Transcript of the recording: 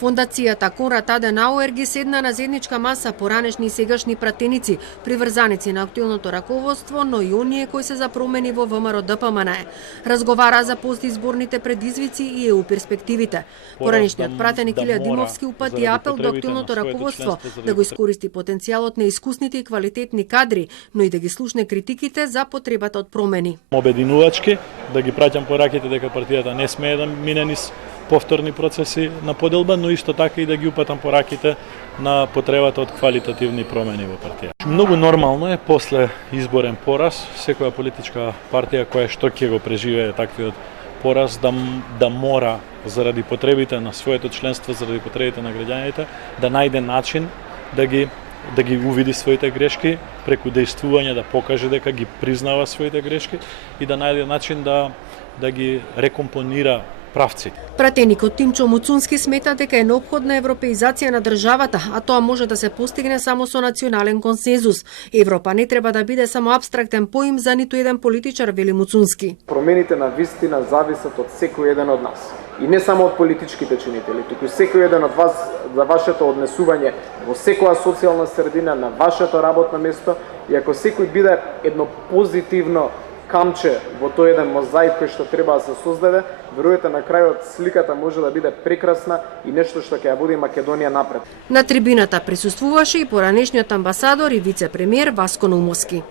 Фондацијата Конрад Аденауер ги седна на заедничка маса поранешни и сегашни пратеници, приврзаници на актуелното раководство, но и оние кои се за промени во ВМРО ДПМН. Разговара за постизборните предизвици и ЕУ перспективите. Поранешниот пратеник Илија Димовски упати апел до актуелното раководство да го искористи потенцијалот на искусните и квалитетни кадри, но и да ги слушне критиките за потребата од промени. Обединувачки да ги праќам пораките дека партијата не смее да мине низ повторни процеси на поделба, но исто така и да ги упатам пораките на потребата од квалитативни промени во партија. Многу нормално е после изборен пораз, секоја политичка партија која што ќе го преживее таквиот пораз да мора заради потребите на своето членство, заради потребите на граѓаните, да најде начин да ги увиди своите грешки преку дејствување, да покаже дека ги признава своите грешки и да најде начин да ги рекомпонира правци. Пратеникот Тимчо Муцунски смета дека е неопходна европеизација на државата, а тоа може да се постигне само со национален консензус. Европа не треба да биде само абстрактен поим за ниту еден политичар, вели Муцунски. Промените на вистина зависат од секој еден од нас. И не само од политичките чинители, туку секој еден од вас за вашето однесување во секоја социјална средина, на вашето работно место, и ако секој биде едно позитивно камче во тој еден мозаик кој што треба да се создаде, веруете на крајот сликата може да биде прекрасна и нешто што ќе ја води Македонија напред. На трибината присуствуваше и поранешниот амбасадор и вице-премиер Васко Наумовски.